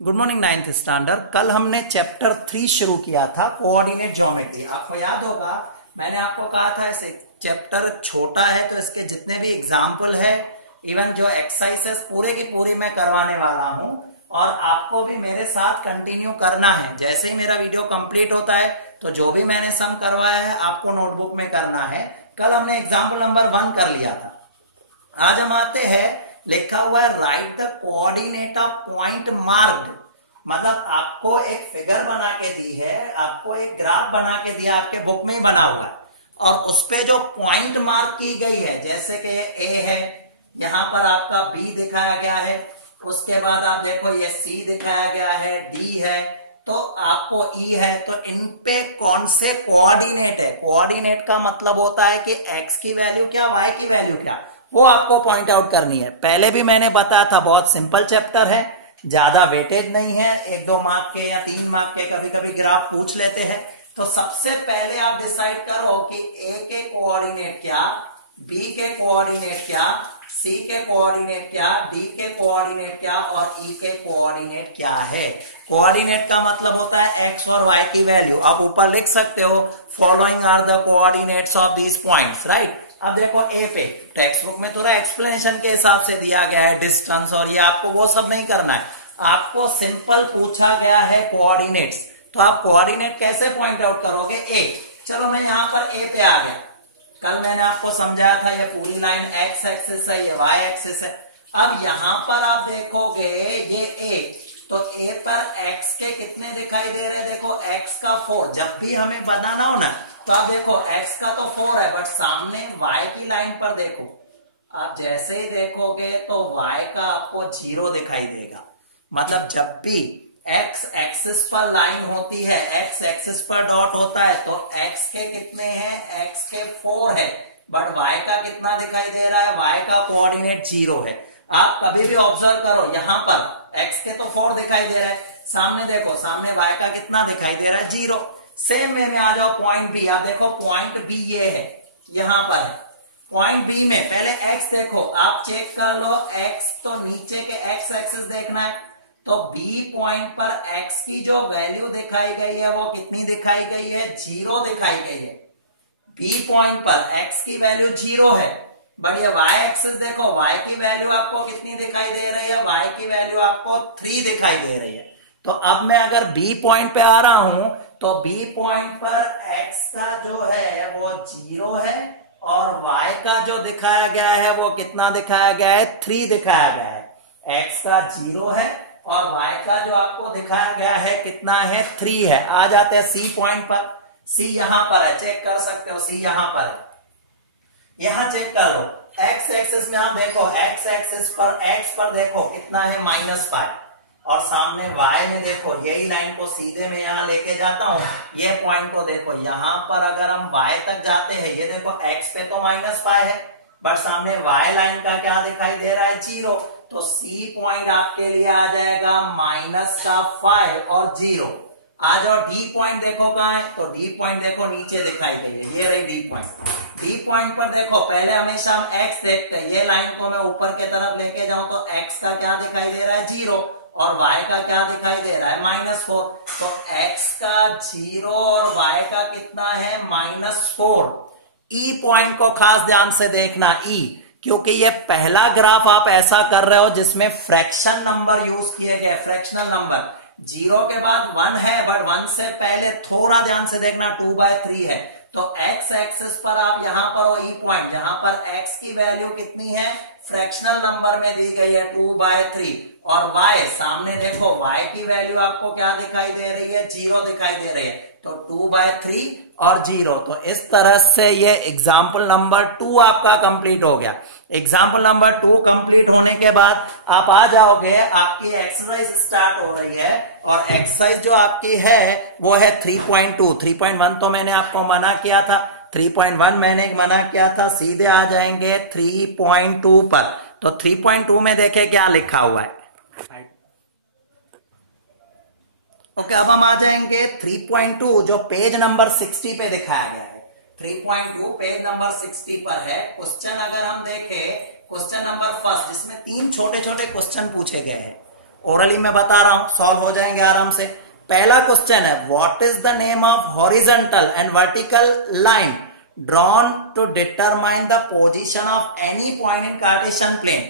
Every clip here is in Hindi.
Good morning ninth standard. कल हमने चैप्टर 3 शुरू किया था, कोऑर्डिनेट ज्योमेट्री। आपको याद होगा मैंने आपको कहा था ऐसे चैप्टर छोटा है तो इसके जितने भी एग्जाम्पल है, इवन जो एक्सरसाइजेस पूरे की पूरी मैं करवाने वाला हूं और आपको भी मेरे साथ कंटिन्यू करना है। जैसे ही मेरा वीडियो कंप्लीट होता है तो जो भी मैंने सम करवाया है आपको नोटबुक में करना है। कल हमने एग्जाम्पल नंबर 1 कर लिया था। आज हम आते हैं, लिखा हुआ है write the coordinate of point marked. मतलब आपको एक फिगर बना के दी है, आपको एक ग्राफ बना के दिया, आपके बुक में ही बना हुआ है और उस पे जो पॉइंट मार्क की गई है, जैसे कि ए है, यहां पर आपका बी दिखाया गया है, उसके बाद आप देखो ये सी दिखाया गया है, डी है, तो आपको ई है। तो इन पे कौन से कोऑर्डिनेट है? कोऑर्डिनेट का मतलब होता है कि एक्स की वैल्यू क्या, वाई की वैल्यू क्या, वो आपको पॉइंट आउट करनी है। पहले भी मैंने बताया था, बहुत सिंपल चैप्टर है, ज्यादा वेटेज नहीं है, 1-2 मार्क के या 3 मार्क के कभी कभी ग्राफ पूछ लेते हैं। तो सबसे पहले आप डिसाइड करो कि ए के कोऑर्डिनेट क्या, बी के कोऑर्डिनेट क्या, सी के कोऑर्डिनेट क्या, डी के कोऑर्डिनेट क्या और ई के कोऑर्डिनेट क्या है। कोऑर्डिनेट का मतलब होता है एक्स और वाई की वैल्यू। आप ऊपर लिख सकते हो following are the coordinates of these points, right. अब देखो ए पे टेक्स्ट बुक में थोड़ा एक्सप्लेनेशन के हिसाब से दिया गया है, डिस्टेंस और ये, आपको वो सब नहीं करना है। आपको सिंपल पूछा गया है कोऑर्डिनेट्स, तो आप कोऑर्डिनेट कैसे पॉइंट आउट करोगे? ए, चलो मैं यहां पर ए पे आ गया। कल मैंने आपको समझाया था ये पूरी लाइन एक्स एक्सिस है, ये वाई एक्सिस है। अब यहां पर आप देखोगे ये ए, तो ए पर एक्स के कितने दिखाई दे रहे हैं? देखो एक्स का 4। जब भी हमें बनाना हो ना तो आप देखो x का तो 4 है, बट सामने y की लाइन पर देखो, आप जैसे ही देखोगे तो y का आपको 0 दिखाई देगा। मतलब जब भी x एक्सिस पर लाइन होती है, x एक्सिस पर डॉट होता है, तो x के कितने हैं? x के 4 है, बट y का कितना दिखाई दे रहा है? y का कोऑर्डिनेट 0 है। आप कभी भी ऑब्जर्व करो, यहां पर x के तो 4 दिखाई दे रहा है, सामने देखो, सामने y का कितना दिखाई दे रहा है? 0। सेम वे में आ जाओ पॉइंट बी। आप देखो पॉइंट बी ये है, यहां पर है। पॉइंट बी में पहले एक्स देखो, आप चेक कर लो, एक्स तो नीचे के एक्स एक्सिस देखना है, तो बी पॉइंट पर एक्स की जो वैल्यू दिखाई गई है वो कितनी दिखाई गई है? 0 दिखाई गई है। बी पॉइंट पर एक्स की वैल्यू 0 है, बट ये वाई एक्सिस देखो, वाई की वैल्यू आपको कितनी दिखाई दे रही है? वाई की वैल्यू आपको 3 दिखाई दे रही है। तो अब मैं अगर बी पॉइंट पे आ रहा हूं तो बी पॉइंट पर x का जो है वो 0 है और y का जो दिखाया गया है वो कितना दिखाया गया है? 3 दिखाया गया है। x का 0 है और y का जो आपको दिखाया गया है कितना है? 3 है। आ जाते हैं c पॉइंट पर। c यहां पर है, चेक कर सकते हो, c यहां पर है। यहां चेक कर लो, x एक्सिस में आप देखो, x एक्सिस पर x पर देखो कितना है? -5। और सामने y में देखो, यही लाइन को सीधे मैं यहां लेके जाता हूं, ये पॉइंट को देखो, यहां पर अगर हम y तक जाते हैं, ये देखो x पे तो -5 है, बट सामने y लाइन का क्या दिखाई दे रहा है? 0। तो c पॉइंट आपके लिए आ जाएगा -5 और 0। आ जाओ d पॉइंट देखो कहां है, तो d पॉइंट देखो नीचे दिखाई गई है, ये रही d पॉइंट। d पॉइंट पर देखो, पहले हमेशा हम x देखते हैं, ये लाइन को मैं ऊपर की तरफ लेके जाऊं तो x का क्या दिखाई दे रहा है? 0 और y का क्या दिखाई दे रहा है? -4। तो x का 0 और y का कितना है? -4। ई पॉइंट को खास ध्यान से देखना, ई, क्योंकि ये पहला ग्राफ आप ऐसा कर रहे हो जिसमें फ्रैक्शन नंबर यूज किए गए, फ्रैक्शनल नंबर। 0 के बाद 1 है, बट 1 से पहले थोड़ा ध्यान से देखना 2/3 है। तो x एक्सिस पर आप यहां पर हो ई पॉइंट, जहां पर x की वैल्यू कितनी है? फ्रैक्शनल नंबर में दी गई है 2/3। और y सामने देखो, y की वैल्यू आपको क्या दिखाई दे रही है? 0 दिखाई दे रही है। तो 2/3 और 0। तो इस तरह से ये एग्जाम्पल नंबर 2 आपका कंप्लीट हो गया। एग्जाम्पल नंबर 2 कंप्लीट होने के बाद आप आ जाओगे, आपकी एक्सरसाइज स्टार्ट हो रही है और एक्सरसाइज जो आपकी है वो है 3.2। 3.1 तो मैंने आपको मना किया था, 3.1 मैंने मना किया था। सीधे आ जाएंगे 3.2 पर। तो 3.2 में देखे क्या लिखा हुआ है। ओके, अब हम आ जाएंगे 3.2 जो पेज नंबर 60 पे दिखाया गया है। 3.2 पेज नंबर 60 पर है। क्वेश्चन अगर हम देखें, क्वेश्चन नंबर फर्स्ट, जिसमें 3 छोटे छोटे क्वेश्चन पूछे गए हैं। ओरली मैं बता रहा हूं, सॉल्व हो जाएंगे आराम से। पहला क्वेश्चन है, what is the name of horizontal and vertical line drawn to determine the position of any point in Cartesian plane.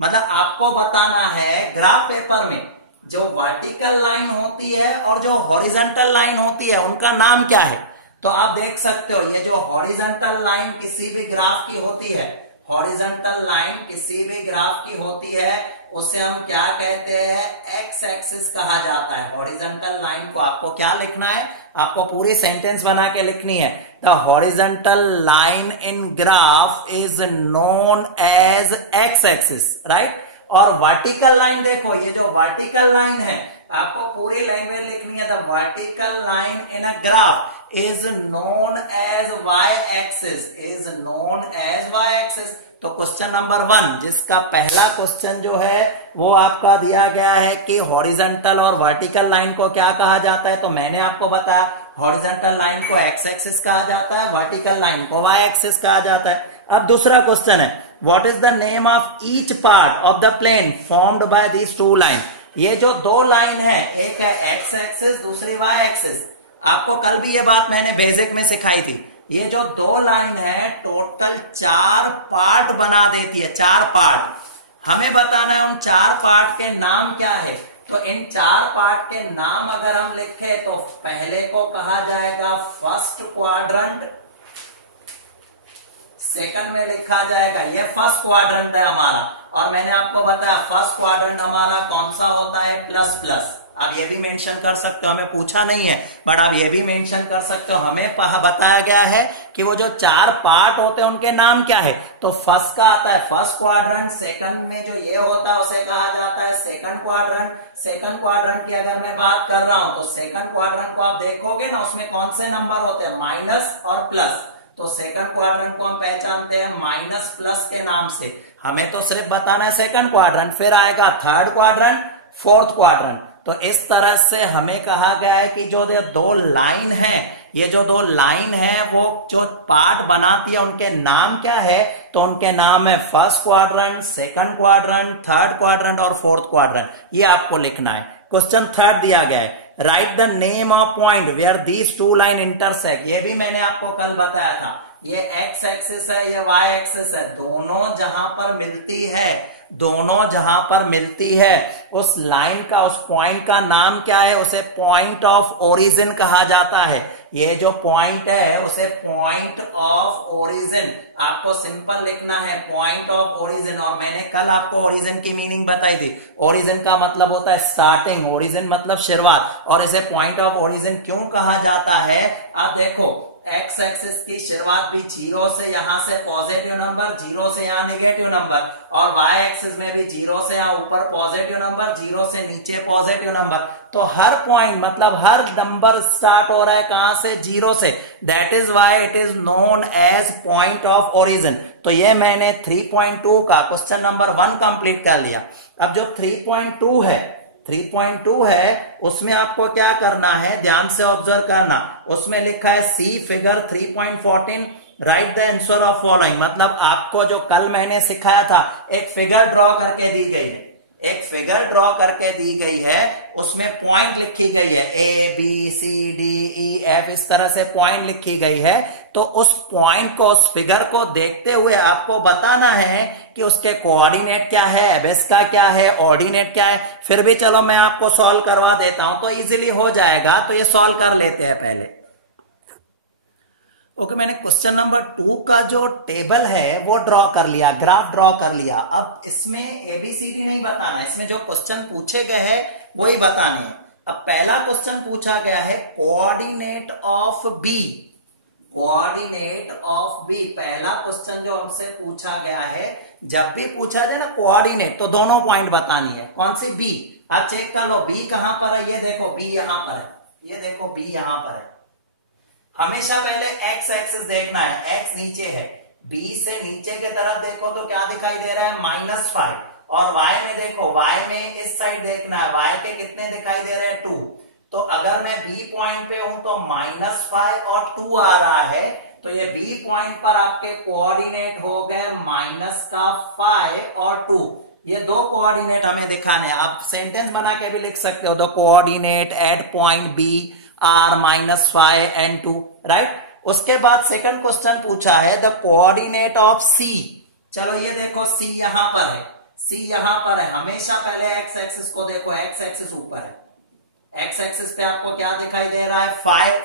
मतलब आपको बताना है ग्राफ पेपर में जो वर्टिकल लाइन होती है और जो हॉरिजॉन्टल लाइन होती है उनका नाम क्या है। तो आप देख सकते हो ये जो हॉरिजॉन्टल लाइन किसी भी ग्राफ की होती है, हॉरिजॉन्टल लाइन किसी भी ग्राफ की होती है उसे हम क्या कहते हैं, एक्स एक्सिस कहा जाता है। हॉरिजॉन्टल लाइन को आपको क्या लिखना है, आपको पूरी सेंटेंस बना के लिखनी है। The horizontal line in graph is known as X axis, right. और वर्टिकल लाइन देखो, ये जो वर्टिकल लाइन है आपको पूरी लैंग्वेज लिखनी है। The vertical line in a graph is known as Y axis, is known as Y axis. तो क्वेश्चन नंबर 1 जिसका पहला क्वेश्चन जो है वो आपका दिया गया है कि हॉरिजॉन्टल और वर्टिकल लाइन को क्या कहा जाता है। तो मैंने आपको बताया हॉरिजॉन्टल लाइन को एक्स एक्सिस कहा जाता है, वर्टिकल लाइन को वाई एक्सिस कहा जाता है। अब दूसरा क्वेश्चन है, what is the name of each part of the plane formed by these two line. ये जो दो लाइन है, एक है एक्स एक्सिस दूसरी वाई एक्सिस, आपको कल भी ये बात मैंने बेसिक में सिखाई थी। ये जो दो लाइन है टोटल 4 पार्ट बना देती है, 4 पार्ट। हमें बताना है उन 4 पार्ट के नाम क्या है। तो इन 4 पार्ट के नाम अगर हम लिखे तो पहले को कहा जाएगा फर्स्ट क्वाड्रंट, सेकंड में लिखा जाएगा, ये फर्स्ट क्वाड्रंट है हमारा। और मैंने आपको बताया फर्स्ट क्वाड्रंट हमारा कौन सा होता है, प्लस प्लस। आप ये भी मेंशन कर सकते हो, हमें पूछा नहीं है बट आप ये भी मेंशन कर सकते हो। हमें बताया गया है कि वो जो 4 पार्ट होते हैं उनके नाम क्या है। तो फर्स्ट का आता है फर्स्ट क्वाड्रंट, सेकंड में जो ये होता है उसे कहा जाता है सेकंड क्वाड्रंट। सेकंड क्वाड्रंट की अगर मैं बात कर रहा हूं तो सेकंड क्वाड्रंट को आप देखोगे ना, उसमें कौन से नंबर होते हैं, माइनस और प्लस। तो सेकंड क्वाड्रंट को हम पहचानते हैं माइनस प्लस के नाम से। हमें तो सिर्फ बताना है सेकंड क्वाड्रंट, फिर आएगा थर्ड क्वाड्रंट, फोर्थ क्वाड्रंट। तो इस तरह से हमें कहा गया है कि जो दो लाइन है, ये जो दो लाइन है वो जो पार्ट बनाती है उनके नाम क्या है। तो उनके नाम है first quadrant, second quadrant, third quadrant और फोर्थ क्वाड्रंट। ये आपको लिखना है। क्वेश्चन 3 दिया गया है, write the name of point where these two line intersect. ये भी मैंने आपको कल बताया था, ये एक्स एक्सिस है, ये वाई एक्सिस है, दोनों जहां पर मिलती है, दोनों जहां पर मिलती है उस लाइन का, उस पॉइंट का नाम क्या है, उसे पॉइंट ऑफ ओरिजिन कहा जाता है। ये जो पॉइंट है उसे पॉइंट ऑफ ओरिजिन, आपको सिंपल लिखना है पॉइंट ऑफ ओरिजिन। और मैंने कल आपको ओरिजिन की मीनिंग बताई थी। ओरिजिन का मतलब होता है स्टार्टिंग, ओरिजिन मतलब शुरुआत। और इसे पॉइंट ऑफ ओरिजिन क्यों कहा जाता है, आप देखो एक्स एक्सिस की शुरुआत भी 0 से, यहां से पॉजिटिव नंबर, 0 से यहां नेगेटिव नंबर। और वाई एक्सिस में भी 0 से यहां ऊपर पॉजिटिव नंबर, 0 से नीचे पॉजिटिव नंबर। तो हर पॉइंट मतलब हर नंबर स्टार्ट हो रहा है कहां से, 0 से। That is why it is known as point of origin. तो ये मैंने 3.2 का क्वेश्चन नंबर 1 कंप्लीट कर लिया। अब जो 3.2 है, 3.2 है उसमें आपको क्या करना है, ध्यान से ऑब्जर्व करना। उसमें लिखा है see figure 3.14 write the answer of following. मतलब आपको जो कल मैंने सिखाया था, एक फिगर ड्रॉ करके दी गई है, एक फिगर ड्रॉ करके दी गई है, उसमें पॉइंट लिखी गई है A B C D E F, इस तरह से पॉइंट लिखी गई है। तो उस पॉइंट को, उस फिगर को देखते हुए आपको बताना है कि उसके कोऑर्डिनेट क्या है, एबेस का क्या है, ऑर्डिनेट क्या है। फिर भी चलो मैं आपको सॉल्व करवा देता हूं तो इजीली हो जाएगा। तो ये सॉल्व कर लेते हैं पहले। ओके, मैंने क्वेश्चन नंबर 2 का जो टेबल है वो ड्रॉ कर लिया, ग्राफ ड्रॉ कर लिया। अब इसमें एबीसीडी नहीं बताना है, इसमें जो क्वेश्चन पूछे गए हैं वही बताने हैं। अब पहला क्वेश्चन पूछा गया है coordinate of B, coordinate of B. पहला क्वेश्चन जो हमसे पूछा गया है, जब भी पूछा जाए ना कोऑर्डिनेट तो दोनों पॉइंट बतानी है। कौन सी, बी। आप चेक कर लो बी कहां पर है, ये देखो बी यहां पर है, ये देखो बी यहां पर है। हमेशा पहले एक्स एक्सिस देखना है, एक्स नीचे है, बी से नीचे के तरफ देखो तो क्या दिखाई दे रहा है, -5। और वाई में देखो, वाई में इस साइड देखना है, वाई के कितने दिखाई दे रहे हैं, 2। तो अगर मैं बी पॉइंट पे हूं तो -5 और 2 आ रहा है। तो ये बी पॉइंट पर आपके कोऑर्डिनेट हो गए -5 और 2। ये दो कोऑर्डिनेट हमें दिखाने हैं। आप सेंटेंस बना के भी लिख सकते हो, the coordinate at point B are -5 and 2, right. उसके बाद सेकंड क्वेश्चन पूछा है द कोऑर्डिनेट ऑफ सी। चलो ये देखो सी यहां पर है, सी यहां पर है। हमेशा पहले एक्स एक्सिस को देखो, एक्स एक्सिस ऊपर है, एक्स एक्सिस पे आपको क्या दिखाई दे रहा है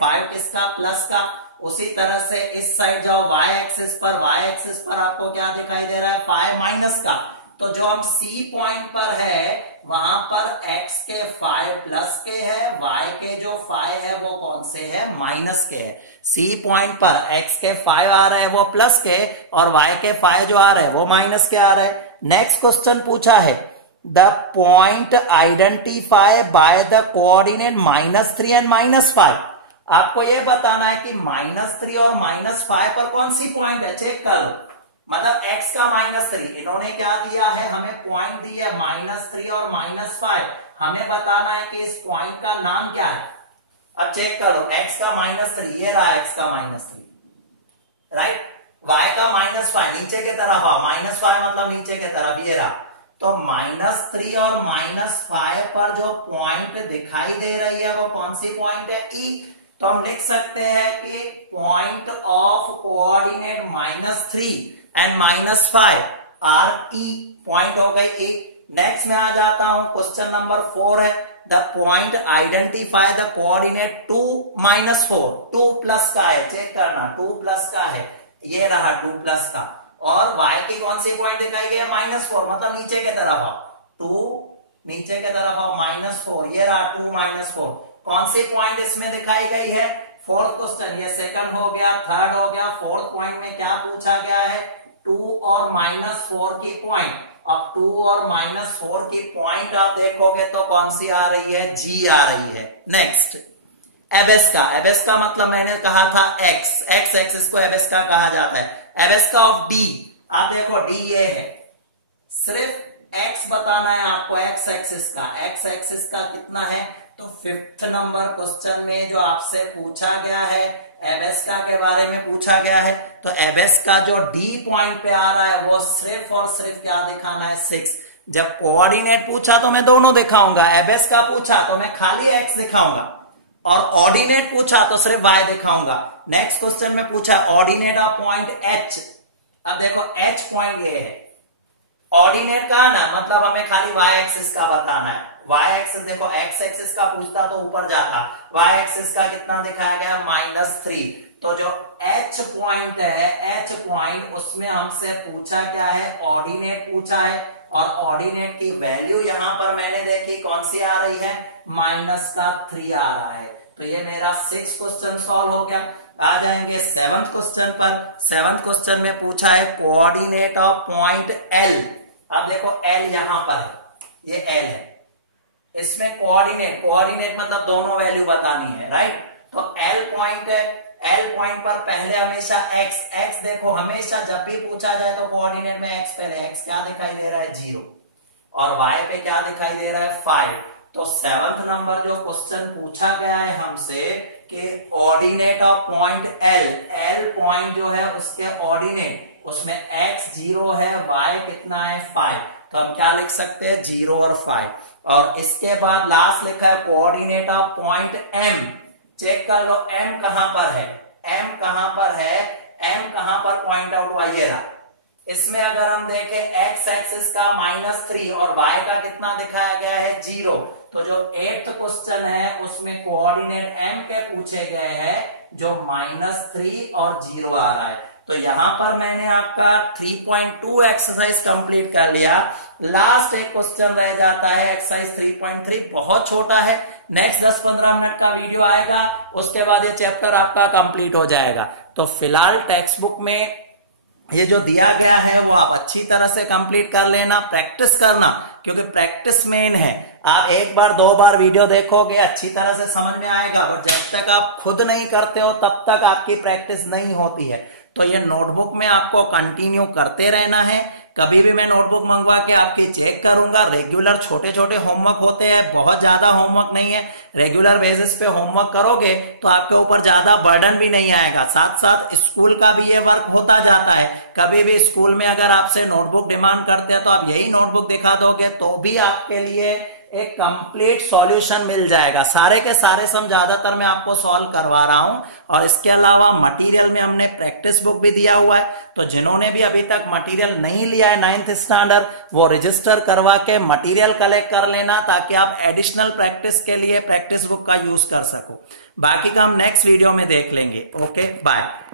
5 किसका प्लस का। उसी तरह से इस साइड जाओ वाई एक्सिस पर, वाई एक्सिस पर आपको क्या दिखाई दे रहा है 5 माइनस का। तो जो हम सी पॉइंट पर है वहां पर x के 5 प्लस के है, y के जो 5 है वो कौन से है माइनस के है। सी पॉइंट पर x के 5 आ रहे हैं वो प्लस के, और y के 5 जो आ रहे हैं वो माइनस के आ रहे हैं। नेक्स्ट क्वेश्चन पूछा है the point identify by the coordinate -3 and -5। आपको यह बताना है कि -3 और -5 पर कौन सी पॉइंट है, चेक कर लो। मतलब x का -3, इन्होंने क्या दिया है हमें पॉइंट दी है -3 और -5। हमें बताना है कि इस पॉइंट का नाम क्या है। अब चेक करो, x का -3, ये रहा x का -3, राइट। y का -5 नीचे की तरफ, -5 मतलब नीचे की तरफ, ये रहा। तो -3 और -5 पर जो पॉइंट दिखाई दे रही है वो कौन सी पॉइंट है, E। तो हम लिख सकते हैं कि point of coordinate -3 and -5 R E, point हो गई E। नेक्स्ट में आ जाता हूं, क्वेश्चन नंबर 4 है the point identify the coordinate 2 -4। 2 plus का है, चेक करना 2 प्लस का है, ये रहा 2 प्लस का। और y की कौन सी पॉइंट दिखाई गई है -4, मतलब नीचे की तरफ आओ, 2 नीचे की तरफ आओ, -4, ये रहा 2 -4। कौन सी पॉइंट इसमें दिखाई गई है, फोर्थ क्वेश्चन। ये सेकंड हो गया, थर्ड हो गया, फोर्थ पॉइंट में क्या पूछा गया है 2 और -4 की पॉइंट। अब 2 और -4 की पॉइंट आप देखोगे तो कौन सी आ रही है, G आ रही है। नेक्स्ट एबेस का, एबेस का मतलब मैंने कहा था x एक्सिस को एबेस का कहा जाता है। एबेस का ऑफ D, आप देखो D ये है, सिर्फ x बताना है आपको, x एक्सिस का, x एक्सिस का कितना है। तो 5th नंबर क्वेश्चन में जो आपसे पूछा गया है एबेस्का के बारे में पूछा गया है, तो एबेस्का जो D पॉइंट पे आ रहा है वो सिर्फ और सिर्फ क्या दिखाना है 6। जब कोऑर्डिनेट पूछा तो मैं दोनों दिखाऊंगा, एबेस्का पूछा तो मैं खाली x दिखाऊंगा, और ऑर्डिनेट पूछा तो सिर्फ y दिखाऊंगा। नेक्स्ट क्वेश्चन में पूछा ऑर्डिनेट ऑफ पॉइंट h। अब देखो h पॉइंट ये है, ऑर्डिनेट का ना मतलब हमें खाली y एक्सिस का बताना है। y एक्सिस देखो, x एक्सिस का पूछता तो ऊपर जाता, y एक्सिस का कितना दिखाया गया -3। तो जो h पॉइंट है, h पॉइंट उसमें हमसे पूछा क्या है, ऑर्डिनेट पूछा है, और ऑर्डिनेट की वैल्यू यहां पर मैंने देखी कौन सी आ रही है -3 आ रहा है। तो ये मेरा 6th क्वेश्चन सॉल्व हो गया। आ जाएंगे 7th क्वेश्चन पर। 7th क्वेश्चन में पूछा है कोऑर्डिनेट ऑफ पॉइंट L। अब देखो L यहां पर है, ये L है, इसमें कोऑर्डिनेट मतलब दोनों वैल्यू बतानी है, राइट। तो L पॉइंट है, L पॉइंट पर पहले हमेशा x देखो, हमेशा जब भी पूछा जाए तो कोऑर्डिनेट में x पहले, x क्या दिखाई दे रहा है 0, और y पे क्या दिखाई दे रहा है 5। तो 7th नंबर जो क्वेश्चन पूछा गया है हमसे कि ordinate of point L point जो है उसके ऑर्डिनेट, उसमें x 0 है, y कितना है 5। तो हम क्या लिख सकते हैं 0 और 5। और इसके बाद लास्ट लिखा है coordinate of point M। Check कर लो M कहां पर है, M कहां पर है, M कहां पर पॉइंट आउट हुआ, ये रहा। इसमें अगर हम देखें x एक्सिस का -3 और y का कितना दिखाया गया है 0। तो जो 8th क्वेश्चन है उसमें कोऑर्डिनेट M के पूछे गए हैं जो -3 और 0 आ रहा है। तो यहां पर मैंने आपका 3.2 एक्सरसाइज कंप्लीट कर लिया। लास्ट एक क्वेश्चन रह जाता है एक्सरसाइज 3.3, बहुत छोटा है। नेक्स्ट 10-15 मिनट का वीडियो आएगा, उसके बाद ये चैप्टर आपका कंप्लीट हो जाएगा। तो फिलहाल टेक्स्ट बुक में ये जो दिया गया है वो आप अच्छी तरह से कंप्लीट कर लेना, प्रैक्टिस करना, क्योंकि प्रैक्टिस मेन है। आप 1 बार 2 बार वीडियो देखोगे अच्छी तरह से समझ में आएगा, और जब तक आप खुद नहीं करते हो तब तक आपकी प्रैक्टिस नहीं होती है। तो ये नोटबुक में आपको कंटिन्यू करते रहना है। कभी भी मैं नोटबुक मंगवा के आपकी चेक करूंगा। रेगुलर छोटे छोटे होमवर्क होते हैं, बहुत ज्यादा होमवर्क नहीं है। रेगुलर बेसिस पे होमवर्क करोगे तो आपके ऊपर ज्यादा बर्डन भी नहीं आएगा। साथ साथ स्कूल का भी ये वर्क होता जाता है। कभी भी स्कूल में अगर आपसे नोटबुक डिमांड करते हैं तो आप यही नोटबुक दिखा दोगे तो भी आपके लिए एक कंप्लीट सॉल्यूशन मिल जाएगा। सारे के सारे सम ज्यादातर मैं आपको सॉल्व करवा रहा हूं। और इसके अलावा मटेरियल में हमने प्रैक्टिस बुक भी दिया हुआ है, तो जिन्होंने भी अभी तक मटेरियल नहीं लिया है 9th स्टैंडर्ड, वो रजिस्टर करवा के मटेरियल कलेक्ट कर लेना, ताकि आप एडिशनल प्रैक्टिस के लिए प्रैक्टिस बुक का यूज कर सको। बाकी का हम नेक्स्ट वीडियो में देख लेंगे। Okay, bye.